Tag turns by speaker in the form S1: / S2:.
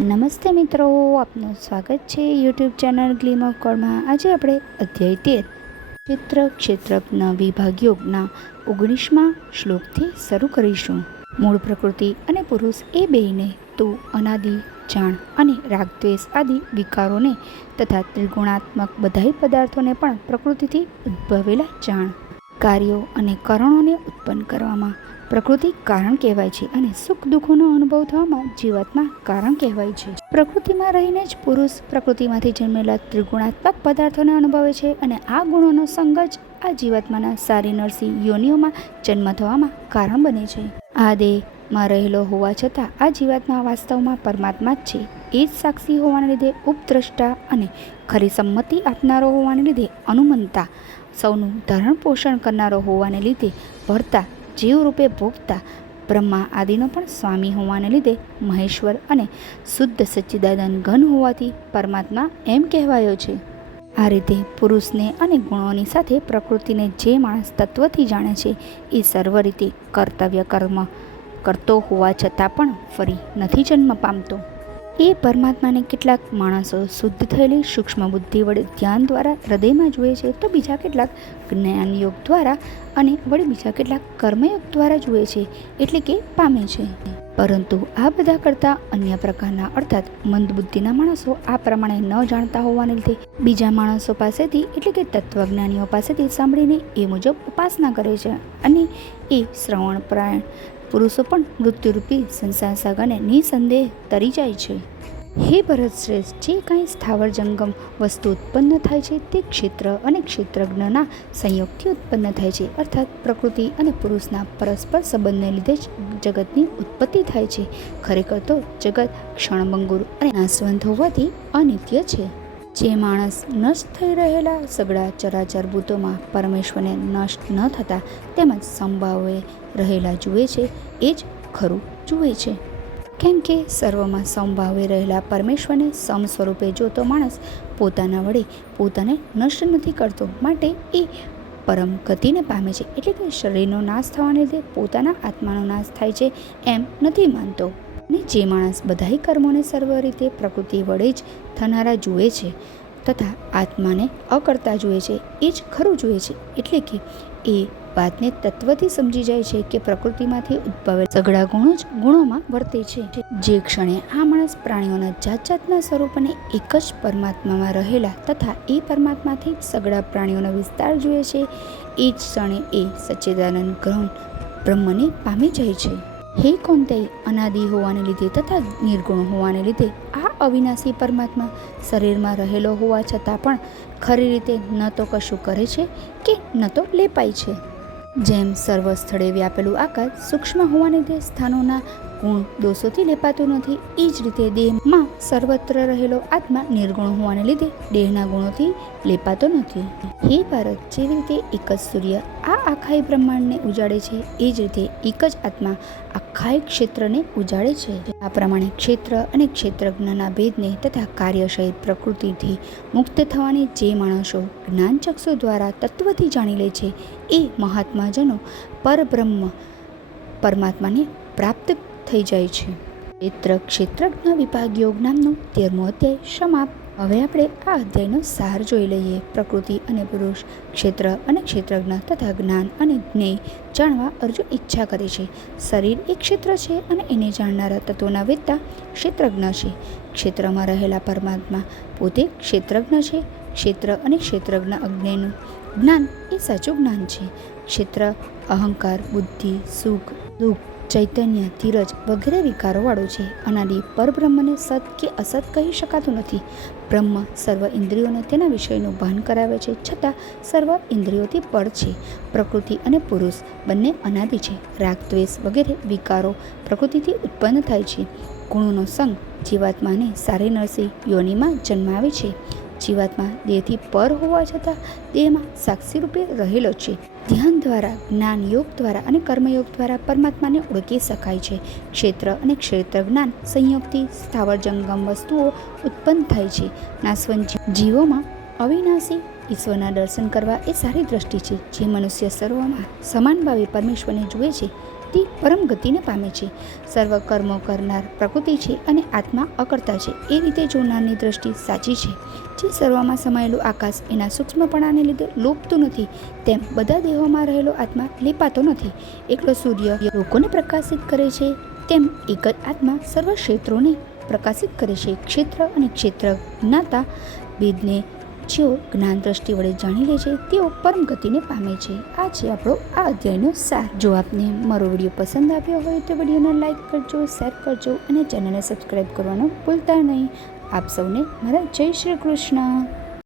S1: નમસ્તે મિત્રો, આપનું સ્વાગત છે યુટ્યુબ ચેનલ ગ્લીમ ઓફ કોડમાં. આજે આપણે અધ્યાય તેર, ચિત્ર ક્ષેત્રજ્ઞ વિભાગ યોગના ઓગણીસમાં શ્લોકથી શરૂ કરીશું. મૂળ પ્રકૃતિ અને પુરુષ એ બેયને તું અનાદિ, જાણ અને રાગદ્વેષ આદિ વિકારોને તથા ત્રિગુણાત્મક બધાય પદાર્થોને પણ પ્રકૃતિથી ઉદ્ભવેલા જાણ. કાર્યો અને કરણોને ઉત્પન્ન કરવામાં પ્રકૃતિ કારણ કહેવાય છે અને સુખ દુઃખોનો અનુભવ થવામાં જીવાત્મા કારણ કહેવાય છે. પ્રકૃતિમાં રહીને જ પુરુષ પ્રકૃતિમાંથી જન્મેલા ત્રિગુણાત્મક પદાર્થોને અનુભવે છે અને આ ગુણોનો સંગ આ જીવાત્માના સારી નરસી યોનિઓમાં જન્મ થવામાં કારણ બને છે. આ દેહમાં રહેલો હોવા છતાં આ જીવાત્મા વાસ્તવમાં પરમાત્મા જ છે. એ જ સાક્ષી હોવાને લીધે ઉપદ્રષ્ટા અને ખરી સંમતિ આપનારો હોવાને લીધે અનુમંતા સૌનું ધરણ પોષણ કરનારો હોવાને લીધે ભરતા, જીવરૂપે ભોગતા બ્રહ્મા આદિનો પણ સ્વામી હોવાને લીધે મહેશ્વર અને શુદ્ધ સચ્ચિદાનંદ ઘન હોવાથી પરમાત્મા એમ કહેવાયો છે. આ રીતે પુરુષને અને ગુણોની સાથે પ્રકૃતિને જે માણસ તત્વથી જાણે છે, એ સર્વ રીતે કર્તવ્ય કર્મ કરતો હોવા છતાં પણ ફરી નથી જન્મ પામતો. એ પરમાત્માને કેટલાક માણસો શુદ્ધ થયેલી સૂક્ષ્મ બુદ્ધિ વડે ધ્યાન દ્વારા હૃદયમાં જુએ છે તો બીજા કેટલાક જ્ઞાન યોગ દ્વારા અને વળી બીજા કેટલાક કર્મયોગ દ્વારા જુએ છે, એટલે કે પામે છે. પરંતુ આ બધા કરતાં અન્ય પ્રકારના, અર્થાત મંદ બુદ્ધિના માણસો આ પ્રમાણે ન જાણતા હોવાને લીધે બીજા માણસો પાસેથી, એટલે કે તત્વજ્ઞાનીઓ પાસેથી સાંભળીને એ મુજબ ઉપાસના કરે છે અને એ શ્રવણ પ્રાણ પુરુષો પણ મૃત્યુરૂપી સંસાર સાગરને નિસંદેહ તરી જાય છે. હે ભરત શ્રેષ્ઠ, જે કાંઈ સ્થાવર જંગમ વસ્તુ ઉત્પન્ન થાય છે તે ક્ષેત્ર અને ક્ષેત્રજ્ઞના સંયોગથી ઉત્પન્ન થાય છે. અર્થાત પ્રકૃતિ અને પુરુષના પરસ્પર સંબંધને લીધે જ જગતની ઉત્પત્તિ થાય છે. ખરેખર તો જગત ક્ષણભંગુર અને નાશવંત હોવાથી અનિત્ય છે. જે માણસ નષ્ટ થઈ રહેલા સગળા ચરાચર ભૂતોમાં પરમેશ્વરને નષ્ટ ન થતા તેમજ સંભાવે રહેલા જુએ છે, એ જ ખરું જુએ છે. કેમ કે સર્વમાં સંભાવે રહેલા પરમેશ્વરને સમ સ્વરૂપે જોતો માણસ પોતાના વડે પોતાને નષ્ટ નથી કરતો, માટે એ પરમ ગતિને પામે છે. એટલે કે શરીરનો નાશ થવાને લીધે પોતાના આત્માનો નાશ થાય છે એમ નથી માનતો. ને જે માણસ બધાય કર્મોને સર્વ રીતે પ્રકૃતિ વડે જ થનારા જુએ છે તથા આત્માને અકર્તા જુએ છે, એ જ ખરું જુએ છે. એટલે કે એ વાતને તત્વથી સમજી જાય છે કે પ્રકૃતિમાંથી ઉદ્ભવેલ સઘળા ગુણો જ ગુણોમાં વર્તે છે. જે ક્ષણે આ માણસ પ્રાણીઓના જાત જાતના સ્વરૂપને એક જ પરમાત્મામાં રહેલા તથા એ પરમાત્માથી સઘળા પ્રાણીઓનો વિસ્તાર જુએ છે, એ જ ક્ષણે એ સચ્ચિદાનંદ ગ્રહણ બ્રહ્મને પામી જાય છે. હે કોંતે અનાદિ હોવાને લીધે તથા નિર્ગુણ હોવાને લીધે આ અવિનાશી પરમાત્મા શરીરમાં રહેલો હોવા છતાં પણ ખરી રીતે ન તો કશું કરે છે કે ન તો લેપાય છે? જેમ સર્વ સ્થળે વ્યાપેલું આકાશ સૂક્ષ્મ હોવાને તે સ્થાનોના ગુણ દોષોથી લેપાતું નથી. એ જ રીતે દેહમાં સર્વત્ર રહેલો આત્મા નિર્ગુણ હોવાને લીધે દેહના ગુણોથી લેપાતો નથી. હે ભારત, જેવી રીતે એક જ સૂર્ય આ આખાય બ્રહ્માંડને ઉજાડે છે, એ જ રીતે એક જ આત્મા આખાય ક્ષેત્રને ઉજાડે છે. આ પ્રમાણે ક્ષેત્ર અને ક્ષેત્રજ્ઞના ભેદને તથા કાર્યસહિત પ્રકૃતિથી મુક્ત થવાની જે માણસો જ્ઞાનચક્ષુ દ્વારા તત્વથી જાણી લે છે, એ મહાત્માજનો પરબ્રહ્મ પરમાત્માને પ્રાપ્ત થઈ જાય છે. ક્ષેત્ર ક્ષેત્રજ્ઞ વિભાગ યોગ નામનો તેરમો અધ્યાય સમાપ્ત. હવે આપણે આ અધ્યાયનો સાર જોઈ લઈએ. પ્રકૃતિ અને પુરુષ, ક્ષેત્ર અને ક્ષેત્રજ્ઞ તથા જ્ઞાન અને જ્ઞેય જાણવા અર્જુન ઈચ્છા કરે છે. શરીર એક ક્ષેત્ર છે અને એને જાણનારા તત્વોના વેદતા ક્ષેત્રજ્ઞ છે. ક્ષેત્રમાં રહેલા પરમાત્મા પોતે ક્ષેત્રજ્ઞ છે. ક્ષેત્ર અને ક્ષેત્રજ્ઞ અજ્ઞાનું જ્ઞાન એ સાચું જ્ઞાન છે. ક્ષેત્ર અહંકાર, બુદ્ધિ, સુખ, દુઃખ ચૈતન્ય, ધીરજ વગેરે વિકારોવાળો છે. અનાદિ પરબ્રહ્મને સત કે અસત કહી શકાતું નથી. બ્રહ્મ સર્વ ઇન્દ્રિયોને તેના વિષયનું ભાન કરાવે છે, છતાં સર્વ ઇન્દ્રિયોથી પર છે. પ્રકૃતિ અને પુરુષ બંને અનાદિ છે. રાગ, દ્વેષ વગેરે વિકારો પ્રકૃતિથી ઉત્પન્ન થાય છે. ગુણોનો સંગ જીવાત્માને સારી નરસી યોનિમાં જન્માવે છે. જીવાત્મા દેહથી પર હોવા છતાં દેહમાં સાક્ષી રૂપે રહેલો છે. ધ્યાન દ્વારા, જ્ઞાન યોગ દ્વારા અને કર્મયોગ દ્વારા પરમાત્માને ઓળખી શકાય છે. ક્ષેત્ર અને ક્ષેત્ર જ્ઞાન સંયોગથી સ્થાવર જંગમ વસ્તુઓ ઉત્પન્ન થાય છે. નાશવંત જીવોમાં અવિનાશી ઈશ્વરના દર્શન કરવા એ સારી દ્રષ્ટિ છે. જે મનુષ્ય સર્વમાં સમાન ભાવે પરમેશ્વરને જુએ છે તે પરમ ગતિને પામે છે. સર્વ કર્મો કરનાર પ્રકૃતિ છે અને આત્મા અકર્તા છે. એ રીતે જોનારની દ્રષ્ટિ સાચી છે. જે સર્વમાં સમાયેલું આકાશ એના સૂક્ષ્મપણાને લીધે લોપતું નથી, તેમ બધા દેહોમાં રહેલો આત્મા લેપાતો નથી. એકલો સૂર્ય લોકોને પ્રકાશિત કરે છે, તેમ એક જ આત્મા સર્વ ક્ષેત્રોને પ્રકાશિત કરે છે. ક્ષેત્ર અને ક્ષેત્ર જ્ઞાતા વેદને જેઓ જ્ઞાન દ્રષ્ટિ વડે જાણી લે છે, તેઓ પરમ ગતિને પામે છે. આ છે આપણો આ અધ્યાયનો સાર. જો આપને મારો વીડિયો પસંદ આવ્યો હોય તો વિડીયોને લાઈક કરજો, શેર કરજો અને ચેનલને સબસ્ક્રાઈબ કરવાનું ભૂલતા નહીં. આપ સૌને મારા જય શ્રી કૃષ્ણ.